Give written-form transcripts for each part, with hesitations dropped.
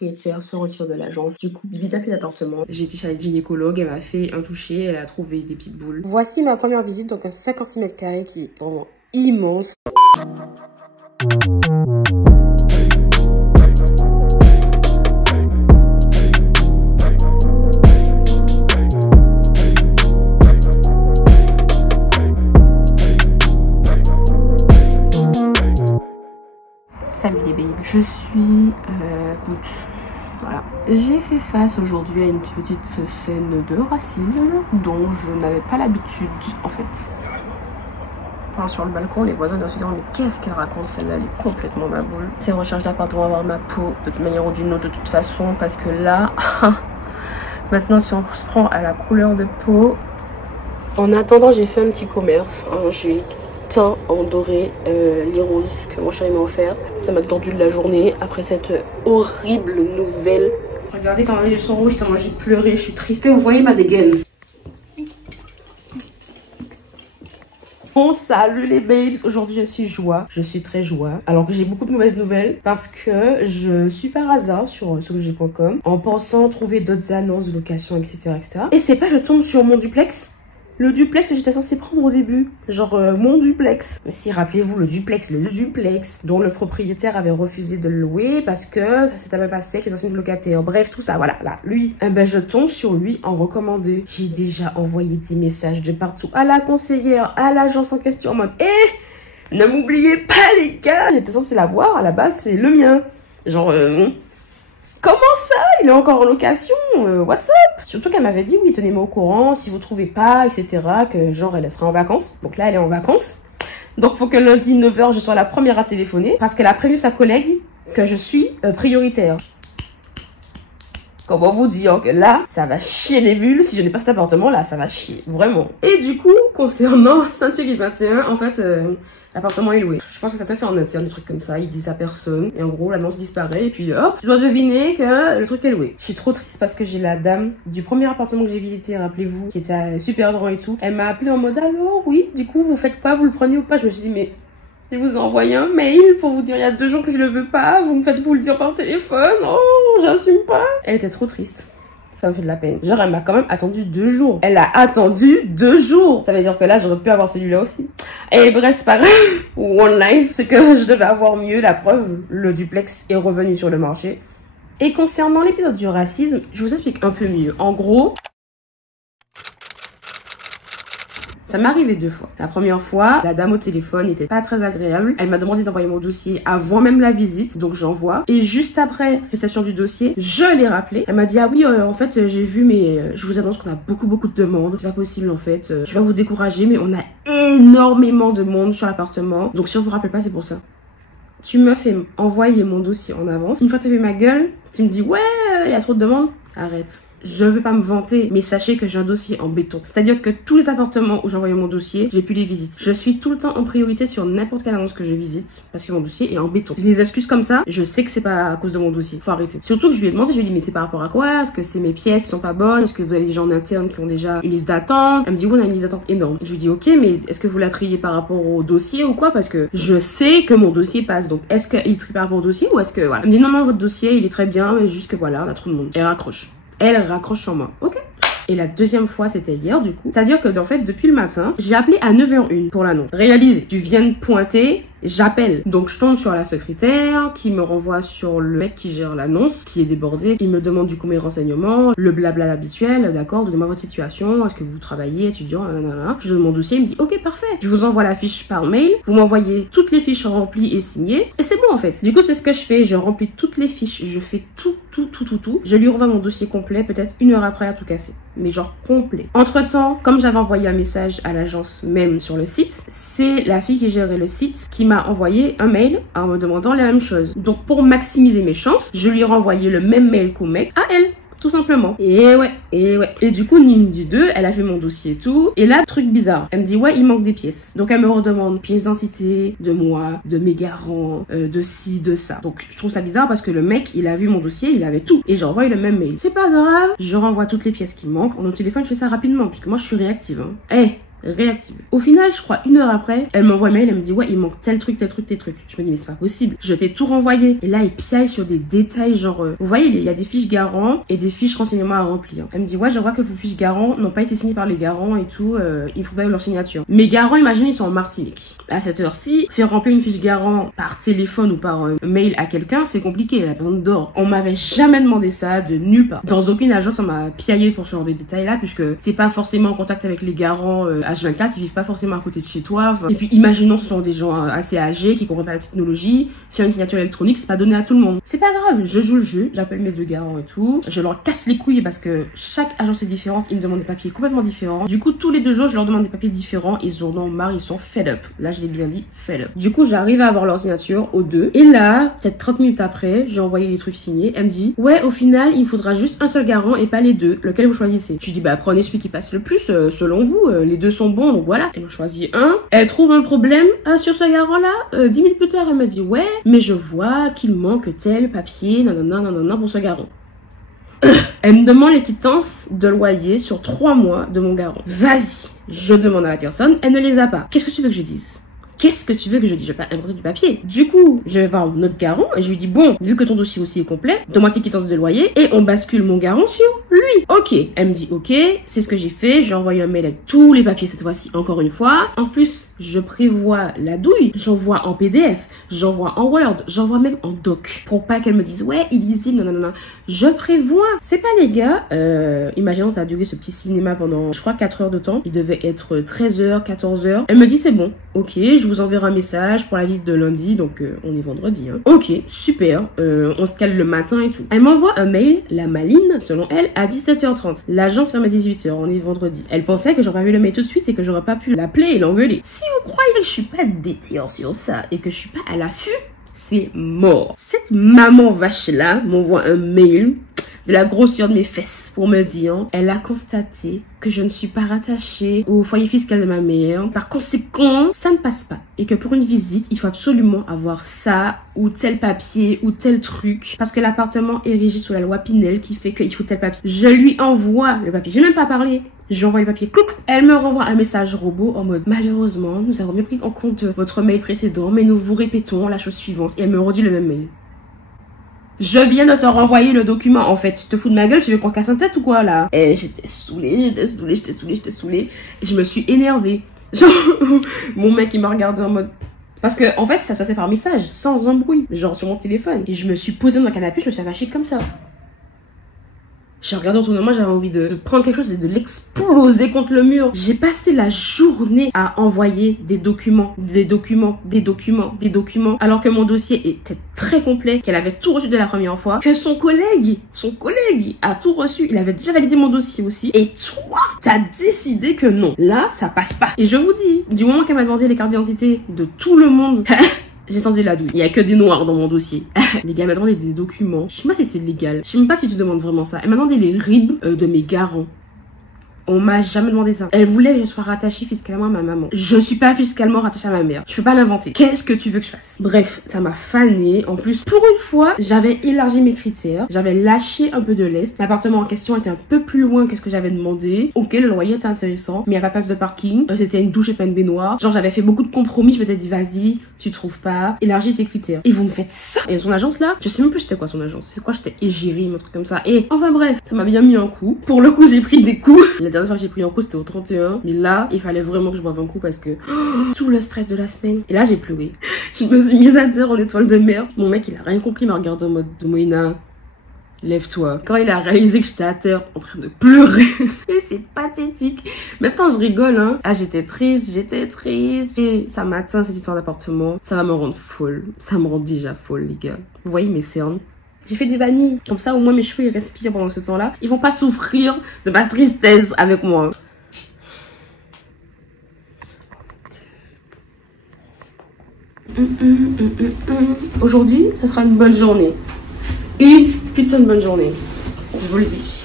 propriétaire se retire de l'agence. Du coup, Bibi n'a plus d'appartement. J'ai été chez la gynécologue, elle m'a fait un toucher, elle a trouvé des petites boules. Voici ma première visite, donc un 56 mètres carrés qui est vraiment immense. Salut les babes, je suis Boots. Voilà. J'ai fait face aujourd'hui à une petite scène de racisme dont je n'avais pas l'habitude en fait. Alors, sur le balcon, les voisins doivent se dire mais qu'est-ce qu'elle raconte celle-là, elle est complètement ma boule. Ces recherches d'appart vont avoir ma peau de toute manière ou d'une autre de toute façon parce que là, maintenant si on se prend à la couleur de peau. En attendant, j'ai fait un petit commerce, j'ai teint en doré, les roses que mon chéri m'a offert. Ça m'a tendu de la journée après cette horrible nouvelle. Regardez quand les yeux sont rouges, tellement j'ai pleuré, je suis triste. Vous voyez ma dégaine. Bon, salut les babes, aujourd'hui je suis joie, je suis très joie, alors que j'ai beaucoup de mauvaises nouvelles parce que je suis par hasard sur sologie.com en pensant trouver d'autres annonces de location, etc. Et c'est pas, je tombe sur mon duplex. Le duplex que j'étais censée prendre au début, genre mon duplex. Mais si, rappelez-vous, le duplex dont le propriétaire avait refusé de le louer parce que ça s'était mal passé avec les anciens locataires. Bref, tout ça, voilà, là, lui. Eh ben, je tombe sur lui en recommandé. J'ai déjà envoyé des messages de partout à la conseillère, à l'agence en question en mode « ne m'oubliez pas les gars !» J'étais censée la voir, à la base, c'est le mien. Genre, comment ça? Il est encore en location? What's up? Surtout qu'elle m'avait dit, oui, tenez-moi au courant, si vous trouvez pas, etc. Que genre, elle sera en vacances. Donc là, elle est en vacances. Donc, faut que lundi, 9 h, je sois la première à téléphoner. Parce qu'elle a prévenu sa collègue que je suis prioritaire. Comment vous dire que là, ça va chier des bulles. Si je n'ai pas cet appartement, là, ça va chier. Vraiment. Et du coup, concernant Saint-Thierry 21, en fait, l'appartement est loué. Je pense que ça se fait en interne, des trucs comme ça. Ils disent à personne. Et en gros, l'annonce disparaît. Et puis, hop, tu dois deviner que le truc est loué. Je suis trop triste parce que j'ai la dame du premier appartement que j'ai visité, rappelez-vous, qui était super grand et tout. Elle m'a appelé en mode, alors, oui, du coup, vous faites quoi? Vous le prenez ou pas? Je me suis dit, mais je vous ai envoyé un mail pour vous dire il y a 2 jours que je le veux pas. Vous me faites vous le dire par téléphone. Oh, j'assume pas. Elle était trop triste. Ça me fait de la peine. Genre, elle m'a quand même attendu 2 jours. Elle a attendu 2 jours. Ça veut dire que là, j'aurais pu avoir celui-là aussi. Et bref, c'est pas grave. One life, c'est que je devais avoir mieux. La preuve, le duplex est revenu sur le marché. Et concernant l'épisode du racisme, je vous explique un peu mieux. En gros, ça m'est arrivé 2 fois. La première fois, la dame au téléphone n'était pas très agréable. Elle m'a demandé d'envoyer mon dossier avant même la visite, donc j'envoie. Et juste après réception du dossier, je l'ai rappelé. Elle m'a dit, ah oui, en fait, j'ai vu, mais je vous annonce qu'on a beaucoup de demandes. C'est pas possible, en fait. Je vais vous décourager, mais on a énormément de monde sur l'appartement. Donc si on vous rappelle pas, c'est pour ça. Tu me fais envoyer mon dossier en avance. Une fois que t'as vu ma gueule, tu me dis, ouais, il y a trop de demandes. Arrête. Je veux pas me vanter, mais sachez que j'ai un dossier en béton. C'est-à-dire que tous les appartements où j'envoie mon dossier, j'ai pu les visiter. Je suis tout le temps en priorité sur n'importe quelle annonce que je visite, parce que mon dossier est en béton. Les excuses comme ça, je sais que c'est pas à cause de mon dossier. Faut arrêter. Surtout que je lui ai demandé, je lui ai dit, mais c'est par rapport à quoi? Est-ce que c'est mes pièces qui sont pas bonnes? Est-ce que vous avez des gens en interne qui ont déjà une liste d'attente? Elle me dit, oui, on a une liste d'attente énorme. Je lui dis, ok, mais est-ce que vous la triez par rapport au dossier ou quoi? Parce que je sais que mon dossier passe. Donc, est-ce qu'il trie par rapport au dossier ou est-ce que, voilà. Elle me dit, non, votre dossier, il est très bien, mais juste que voilà, on a trop de monde. Elle raccroche. Elle raccroche sur moi. Ok. Et la deuxième fois, c'était hier, du coup. C'est-à-dire que, en fait, depuis le matin, j'ai appelé à 9 h 01 pour l'annonce. Réalisé. Tu viens de pointer, j'appelle. Donc, je tombe sur la secrétaire qui me renvoie sur le mec qui gère l'annonce, qui est débordé. Il me demande du coup mes renseignements, le blabla habituel. D'accord, donnez-moi votre situation. Est-ce que vous travaillez, étudiant, nanana. Je donne mon dossier, il me dit, ok, parfait. Je vous envoie la fiche par mail. Vous m'envoyez toutes les fiches remplies et signées. Et c'est bon, en fait. Du coup, c'est ce que je fais. Je remplis toutes les fiches. Je fais tout. Je lui renvoie mon dossier complet, peut-être 1 heure après à tout casser. Mais genre complet. Entre temps, comme j'avais envoyé un message à l'agence même sur le site, c'est la fille qui gérait le site qui m'a envoyé un mail en me demandant la même chose. Donc pour maximiser mes chances, je lui ai renvoyé le même mail qu'au mec à elle. Tout simplement. Et ouais. Et du coup, Nine du 2, elle a fait mon dossier et tout. Et là, truc bizarre. Elle me dit, ouais, il manque des pièces. Donc, elle me redemande pièce d'identité, de moi, de mes garants, de ci, de ça. Donc, je trouve ça bizarre parce que le mec, il a vu mon dossier, il avait tout. Et j'envoie le même mail. C'est pas grave. Je renvoie toutes les pièces qui manquent. En au téléphone, je fais ça rapidement puisque moi, je suis réactive. Hein. réactive. Au final, je crois 1 heure après, elle m'envoie un mail, elle me dit ouais, il manque tel truc, tel truc, tel truc. Je me dis mais c'est pas possible. Je t'ai tout renvoyé. Et là, elle piaille sur des détails genre, vous voyez, il y a des fiches garants et des fiches renseignements à remplir. Elle me dit ouais, je vois que vos fiches garants n'ont pas été signées par les garants et tout, il faudrait leur signature. Mes garants, imaginez, ils sont en Martinique. À cette heure-ci, faire remplir une fiche garant par téléphone ou par mail à quelqu'un, c'est compliqué, la personne dort. On m'avait jamais demandé ça de nulle part. Dans aucune agence, on m'a piaillé pour ce genre de détails-là, puisque t'es pas forcément en contact avec les garants H24, ils vivent pas forcément à côté de chez toi. Et puis, imaginons, ce sont des gens assez âgés qui comprennent pas la technologie. Faire une signature électronique, c'est pas donné à tout le monde. C'est pas grave, je joue le jeu, j'appelle mes 2 garants et tout. Je leur casse les couilles parce que chaque agence est différente, ils me demandent des papiers complètement différents. Du coup, tous les 2 jours, je leur demande des papiers différents. Ils en ont marre, ils sont fed up. Là, je l'ai bien dit, fed up. Du coup, j'arrive à avoir leur signature aux 2. Et là, peut-être 30 minutes après, j'ai envoyé les trucs signés. Elle me dit, ouais, au final, il me faudra juste un seul garant et pas les 2. Lequel vous choisissez? Je dis, bah, prenez celui qui passe le plus, selon vous. Les 2 sont bons, donc voilà. Elle m'a choisi un. Elle trouve un problème sur ce garant-là. 10 minutes plus tard, elle m'a dit, ouais, mais je vois qu'il manque tel papier, nanana, pour ce garant. Elle me demande les quittances de loyer sur 3 mois de mon garant. Vas-y, je demande à la personne, elle ne les a pas. Qu'est-ce que tu veux que je dise? Qu'est-ce que tu veux que je dise? Je vais pas inventer du papier. Du coup, je vais voir notre garant et je lui dis, bon, vu que ton dossier aussi est complet, donne-moi tes quittances de loyer et on bascule mon garant sur lui. Ok. Elle me dit, ok, c'est ce que j'ai fait. J'ai envoyé un mail avec tous les papiers cette fois-ci, encore une fois. En plus, je prévois la douille. J'envoie en PDF, j'envoie en Word, j'envoie même en doc. Pour pas qu'elle me dise, ouais, illisible, non. Je prévois. C'est pas les gars. Imaginons, ça a duré ce petit cinéma pendant, je crois, 4 heures de temps. Il devait être 13h, 14h. Elle me dit, c'est bon. Ok, je vous enverrai un message pour la visite de lundi, donc on est vendredi. Hein. Ok, super, on se cale le matin et tout. Elle m'envoie un mail, la maline, selon elle, à 17h30. L'agence ferme à 18h, on est vendredi. Elle pensait que j'aurais pas vu le mail tout de suite et que j'aurais pas pu l'appeler et l'engueuler. Si vous croyez que je suis pas déterre sur ça et que je suis pas à l'affût, c'est mort. Cette maman vache-là m'envoie un mail de la grosseur de mes fesses pour me dire, elle a constaté que je ne suis pas rattachée au foyer fiscal de ma mère. Par conséquent, ça ne passe pas. Et que pour une visite, il faut absolument avoir ça, ou tel papier, ou tel truc. Parce que l'appartement est régi sous la loi Pinel qui fait qu'il faut tel papier. Je lui envoie le papier. J'ai même pas parlé. J'envoie le papier. Clouc. Elle me renvoie un message robot en mode, malheureusement, nous avons bien pris en compte votre mail précédent, mais nous vous répétons la chose suivante. Et elle me redit le même mail. Je viens de te renvoyer le document, en fait. Tu te fous de ma gueule, tu veux qu'on casse un tête ou quoi, là? Et j'étais saoulée. Et je me suis énervée. Genre, mon mec, il m'a regardé en mode... Parce que, en fait, ça se passait par message, sans embrouille. Genre, sur mon téléphone. Et je me suis posée dans le canapé, je me suis avachée comme ça. J'ai regardé autour de moi, j'avais envie de prendre quelque chose et de l'exploser contre le mur. J'ai passé la journée à envoyer des documents, alors que mon dossier était très complet, qu'elle avait tout reçu de la première fois, que son collègue a tout reçu, il avait déjà validé mon dossier aussi. Et toi, t'as décidé que non. Là, ça passe pas. Et je vous dis, du moment qu'elle m'a demandé les cartes d'identité de tout le monde... J'ai senti la douille. Il y a que des noirs dans mon dossier. Les gars, elle m'a demandé des documents. Je sais pas si c'est légal. Je sais même pas si tu demandes vraiment ça. Elle m'a demandé les RIB de mes garants. On m'a jamais demandé ça. Elle voulait que je sois rattachée fiscalement à ma maman. Je suis pas fiscalement rattachée à ma mère. Je peux pas l'inventer. Qu'est-ce que tu veux que je fasse? Bref, ça m'a fanée. En plus, pour une fois, j'avais élargi mes critères. J'avais lâché un peu de l'est. L'appartement en question était un peu plus loin que ce que j'avais demandé. Ok, le loyer était intéressant, mais il n'y a pas place de parking. C'était une douche et pas une baignoire. Genre, j'avais fait beaucoup de compromis. Je m'étais dit, vas-y, tu trouves pas. Élargis tes critères. Et vous me faites ça. Et son agence là, je sais même plus c'était quoi son agence. C'est quoi, j'étais Égérie, un truc comme ça. Et enfin bref, ça m'a bien mis un coup. Pour le coup, j'ai pris des coups. La dernière fois que j'ai pris un coup, c'était au 31. Mais là, il fallait vraiment que je boive un coup parce que tout le stress de la semaine. Et là, j'ai pleuré. Je me suis mise à terre en étoile de mer. Mon mec, il a rien compris, il m'a regardé en mode de Moïna. Lève-toi. Quand il a réalisé que j'étais à terre en train de pleurer. Et c'est pathétique. Maintenant, je rigole, hein. Ah, j'étais triste. Et ça m'atteint cette histoire d'appartement. Ça va me rendre folle. Ça me rend déjà folle, les gars. Vous voyez mes cernes? J'ai fait des vanilles. Comme ça, au moins, mes cheveux, ils respirent pendant ce temps-là. Ils vont pas souffrir de ma tristesse avec moi. Aujourd'hui, ça sera une bonne journée. Une putain de bonne journée. Je vous le dis.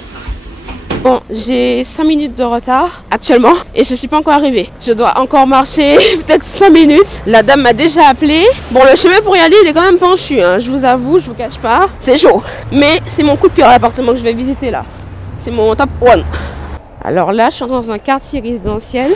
Bon, j'ai 5 minutes de retard actuellement et je suis pas encore arrivée. Je dois encore marcher peut-être 5 minutes. La dame m'a déjà appelé. Bon, le chemin pour y aller, il est quand même penchu, hein. Je vous avoue, je vous cache pas. C'est chaud. Mais c'est mon coup de cœur, l'appartement que je vais visiter là. C'est mon top 1. Alors là, je suis dans un quartier résidentiel.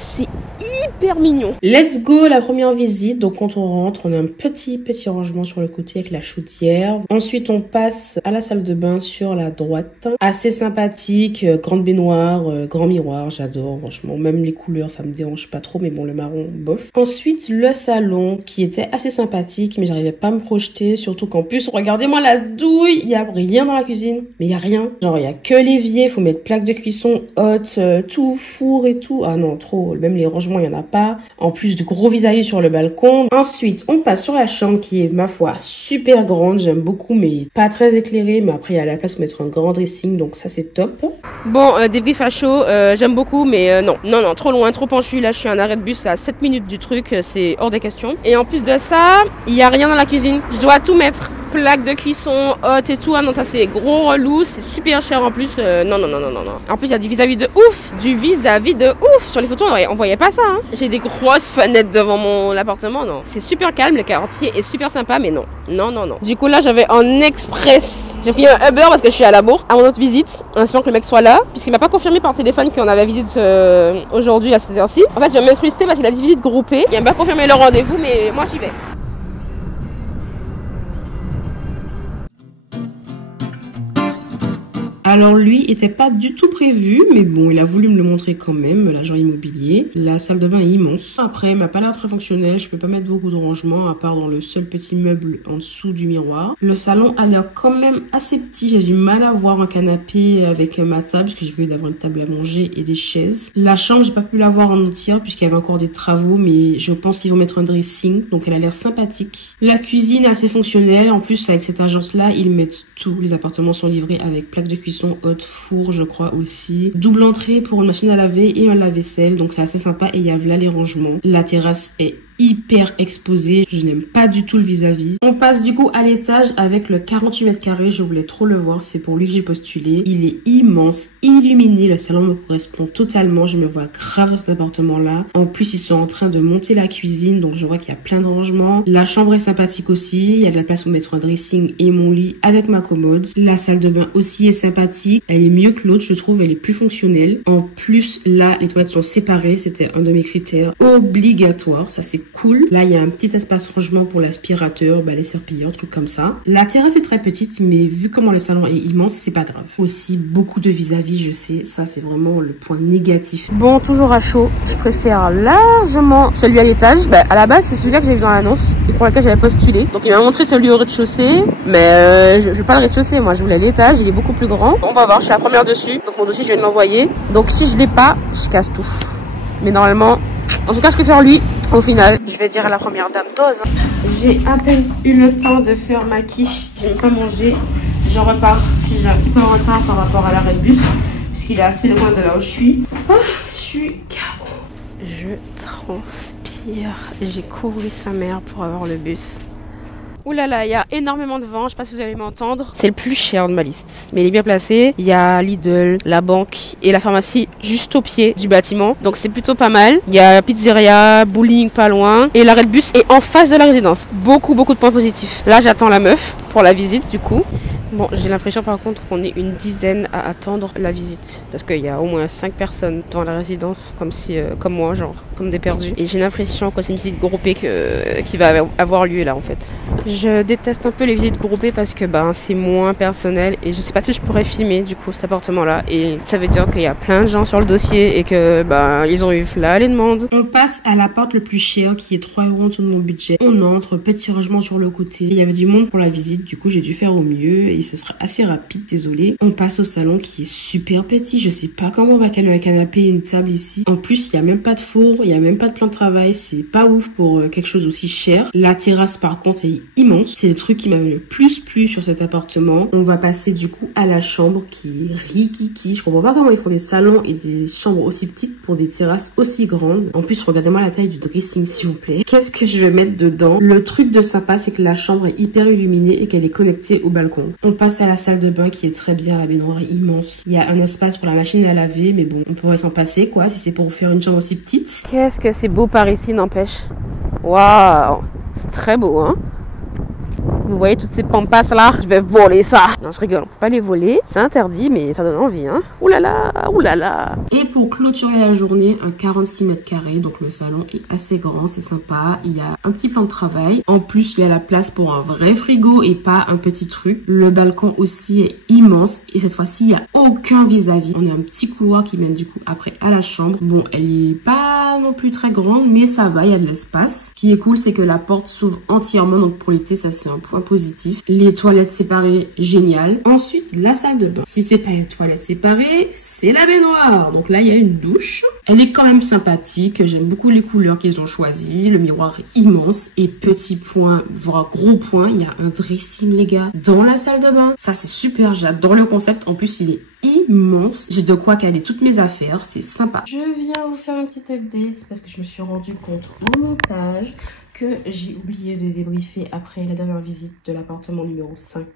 C'est hyper mignon. Let's go, la première visite. Donc quand on rentre, on a un petit rangement sur le côté avec la chaudière. Ensuite, on passe à la salle de bain sur la droite. Assez sympathique, grande baignoire, grand miroir, j'adore. Franchement, même les couleurs, ça me dérange pas trop, mais bon, le marron, bof. Ensuite, le salon qui était assez sympathique, mais j'arrivais pas à me projeter. Surtout qu'en plus, regardez-moi la douille, il y a rien dans la cuisine. Mais il y a rien. Genre, il y a que l'évier, faut mettre plaque de cuisson haute, tout, four et tout. Ah non, trop. Même les rangements, il y en a pas. En plus de gros vis-à-vis sur le balcon. Ensuite, on passe sur la chambre qui est, ma foi, super grande. J'aime beaucoup, mais pas très éclairée. Mais après, il y a la place pour mettre un grand dressing, donc ça, c'est top. Bon, débrief à chaud. J'aime beaucoup, mais non, trop loin, trop penchu. Là, je suis à un arrêt de bus à 7 minutes du truc. C'est hors des questions. Et en plus de ça, il y a rien dans la cuisine. Je dois tout mettre. Plaque de cuisson haute et tout. Ah non, ça c'est gros relou, c'est super cher en plus. Non. En plus, il y a du vis-à-vis de ouf. Du vis-à-vis de ouf. Sur les photos, on voyait pas ça. Hein. J'ai des grosses fenêtres devant mon appartement. Non, c'est super calme. Le quartier est super sympa, mais non. Du coup, là, j'avais en express. J'ai pris un Uber parce que je suis à la bourre à mon autre visite. En espérant que le mec soit là. Puisqu'il m'a pas confirmé par téléphone qu'on avait visite aujourd'hui à cette heure-ci. En fait, je vais m'incruster parce qu'il a dit visite groupée. Il m'a pas confirmé le rendez-vous, mais moi, j'y vais. Alors lui était pas du tout prévu, mais bon, il a voulu me le montrer quand même, l'agent immobilier. La salle de bain est immense. Après, il m'a pas l'air très fonctionnel, je peux pas mettre beaucoup de rangements, à part dans le seul petit meuble en dessous du miroir. Le salon a l'air quand même assez petit, j'ai du mal à voir un canapé avec ma table, parce que j'ai voulu d'avoir une table à manger et des chaises. La chambre, j'ai pas pu la voir en entière, puisqu'il y avait encore des travaux, mais je pense qu'ils vont mettre un dressing, donc elle a l'air sympathique. La cuisine est assez fonctionnelle, en plus avec cette agence-là, ils mettent tout. Les appartements sont livrés avec plaque de cuisson haute, four je crois aussi, double entrée pour une machine à laver et un lave-vaisselle, donc c'est assez sympa. Et il y a là les rangements. La terrasse est hyper exposée, je n'aime pas du tout le vis-à-vis. On passe du coup à l'étage avec le 48 mètres carrés, je voulais trop le voir, c'est pour lui que j'ai postulé. Il est immense, illuminé, le salon me correspond totalement, je me vois grave dans cet appartement là. En plus ils sont en train de monter la cuisine, donc je vois qu'il y a plein de rangements. La chambre est sympathique aussi, il y a de la place pour mettre un dressing et mon lit avec ma commode. La salle de bain aussi est sympathique, elle est mieux que l'autre, je trouve, elle est plus fonctionnelle. En plus là les toilettes sont séparées, c'était un de mes critères obligatoires, ça c'est cool. Là, il y a un petit espace rangement pour l'aspirateur, les serpillères, trucs comme ça. La terrasse est très petite, mais vu comment le salon est immense, c'est pas grave. Aussi, beaucoup de vis-à-vis, je sais. Ça, c'est vraiment le point négatif. Bon, toujours à chaud. Je préfère largement celui à l'étage. À la base, c'est celui-là que j'ai vu dans l'annonce et pour lequel j'avais postulé. Donc, il m'a montré celui au rez-de-chaussée. Mais je veux pas le rez-de-chaussée. Moi, je voulais l'étage. Il est beaucoup plus grand. On va voir. Je suis la première dessus. Donc, mon dossier, je viens de l'envoyer. Donc, si je l'ai pas, je casse tout. Mais normalement, en tout cas, je préfère lui. Au final, je vais dire à la première dame dose. J'ai à peine eu le temps de faire ma quiche. J'ai même pas mangé. J'en repars. J'ai un petit peu en retard par rapport à l'arrêt de bus. Puisqu'il est assez loin de là où je suis. Oh, je suis KO. Je transpire. J'ai couru sa mère pour avoir le bus. Ouh là là, il y a énormément de vent, je sais pas si vous allez m'entendre. C'est le plus cher de ma liste, mais il est bien placé. Il y a Lidl, la banque et la pharmacie juste au pied du bâtiment, donc c'est plutôt pas mal. Il y a pizzeria, bowling pas loin et l'arrêt de bus est en face de la résidence. Beaucoup de points positifs. Là, j'attends la meuf pour la visite du coup. Bon, j'ai l'impression par contre qu'on est une dizaine à attendre la visite. Parce qu'il y a au moins 5 personnes dans la résidence, comme moi, genre, comme des perdus. Et j'ai l'impression que c'est une visite groupée qui va avoir lieu là en fait. Je déteste un peu les visites groupées parce que c'est moins personnel. Et je sais pas si je pourrais filmer du coup cet appartement là. Et ça veut dire qu'il y a plein de gens sur le dossier et que ils ont eu là les demandes. On passe à l'appart le plus cher qui est 3 € en dessous de mon budget. On entre, petit rangement sur le côté. Il y avait du monde pour la visite, du coup j'ai dû faire au mieux. Et ce sera assez rapide, désolé. On passe au salon qui est super petit. Je sais pas comment on va caler un canapé et une table ici. En plus, il y a même pas de four, il y a même pas de plan de travail. C'est pas ouf pour quelque chose aussi cher. La terrasse, par contre, est immense. C'est le truc qui m'avait le plus plu sur cet appartement. On va passer du coup à la chambre qui est rikiki. Je comprends pas comment ils font des salons et des chambres aussi petites pour des terrasses aussi grandes. En plus, regardez-moi la taille du dressing, s'il vous plaît. Qu'est-ce que je vais mettre dedans? Le truc de sympa, c'est que la chambre est hyper illuminée et qu'elle est connectée au balcon. On passe à la salle de bain qui est très bien, la baignoire est immense. Il y a un espace pour la machine à laver, mais bon, on pourrait s'en passer quoi, si c'est pour faire une chambre aussi petite. Qu'est-ce que c'est beau par ici, n'empêche. Waouh, c'est très beau, hein. Vous voyez toutes ces pampas là? Je vais voler ça. Non, je rigole, on peut pas les voler. C'est interdit, mais ça donne envie, hein. Ouh là là, ouh là là. Et pour clôturer la journée, un 46 mètres carrés. Donc le salon est assez grand, c'est sympa. Il y a un petit plan de travail. En plus, il y a la place pour un vrai frigo et pas un petit truc. Le balcon aussi est immense. Et cette fois-ci, il n'y a aucun vis-à-vis. On a un petit couloir qui mène du coup après à la chambre. Bon, elle est pas non plus très grande, mais ça va, il y a de l'espace. Ce qui est cool, c'est que la porte s'ouvre entièrement. Donc pour l'été, ça c'est un point positif. Les toilettes séparées, génial. Ensuite, la salle de bain. Si c'est pas les toilettes séparées, c'est la baignoire. Donc là, il y a une douche. Elle est quand même sympathique. J'aime beaucoup les couleurs qu'ils ont choisies. Le miroir est immense. Et petit point, voire gros point, il y a un dressing, les gars, dans la salle de bain. Ça, c'est super. J'adore le concept. En plus, il est immense. J'ai de quoi caler toutes mes affaires. C'est sympa. Je viens vous faire une petite update parce que je me suis rendu compte au montage que j'ai oublié de débriefer après la dernière visite de l'appartement numéro 5.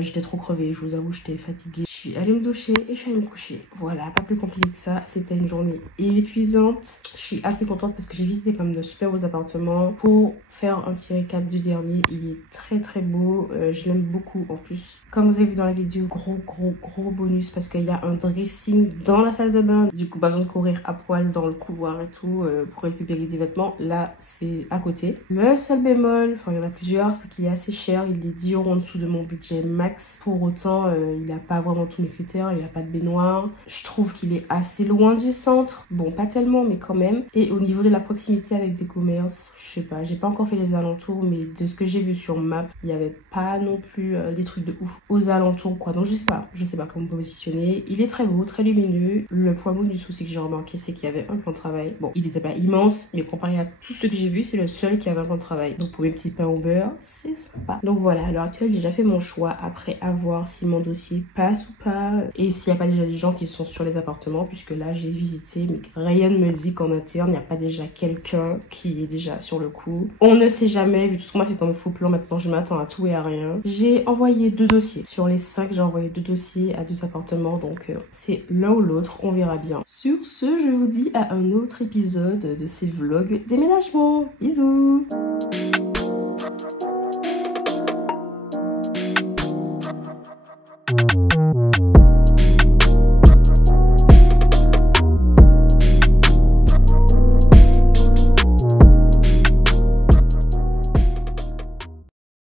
J'étais trop crevée, je vous avoue, j'étais fatiguée. Je suis allée me doucher et je suis allée me coucher. Voilà, pas plus compliqué que ça. C'était une journée épuisante. Je suis assez contente parce que j'ai visité comme de super beaux appartements. Pour faire un petit récap du dernier, il est très très beau. Je l'aime beaucoup en plus. Comme vous avez vu dans la vidéo, gros bonus parce qu'il y a un dressing dans la salle de bain. Du coup, pas besoin de courir à poil dans le couloir et tout pour récupérer des vêtements. Là, c'est à côté. Le seul bémol, enfin il y en a plusieurs, c'est qu'il est assez cher. Il est 10 € en dessous de mon budget max. Pour autant, il n'a pas vraiment tous mes critères. Il n'y a pas de baignoire. Je trouve qu'il est assez loin du centre. Bon, pas tellement, mais quand même. Et au niveau de la proximité avec des commerces, je sais pas. J'ai pas encore fait les alentours, mais de ce que j'ai vu sur map, il n'y avait pas non plus des trucs de ouf aux alentours, quoi. Donc je sais pas comment positionner. Il est très beau, très lumineux. Le point bonus aussi que j'ai remarqué, c'est qu'il y avait un plan de travail. Bon, il n'était pas immense, mais comparé à tout ce que j'ai vu, c'est le seul qui avait un plan de travail. Donc pour mes petits pains au beurre, c'est sympa. Donc voilà, à l'heure actuelle, j'ai déjà fait mon choix après avoir si mon dossier passe ou pas. Et s'il n'y a pas déjà des gens qui sont sur les appartements, puisque là, j'ai visité, mais rien ne me dit qu'en interne, il n'y a pas déjà quelqu'un qui est déjà sur le coup. On ne sait jamais, vu tout ce qu'on m'a fait comme faux plan, maintenant je m'attends à tout et à rien. J'ai envoyé 2 dossiers. Sur les 5, j'ai envoyé 2 dossiers à 2 appartements, donc c'est l'un ou l'autre, on verra bien. Sur ce, je vous dis à un autre épisode de ces vlogs déménagement. Bisous!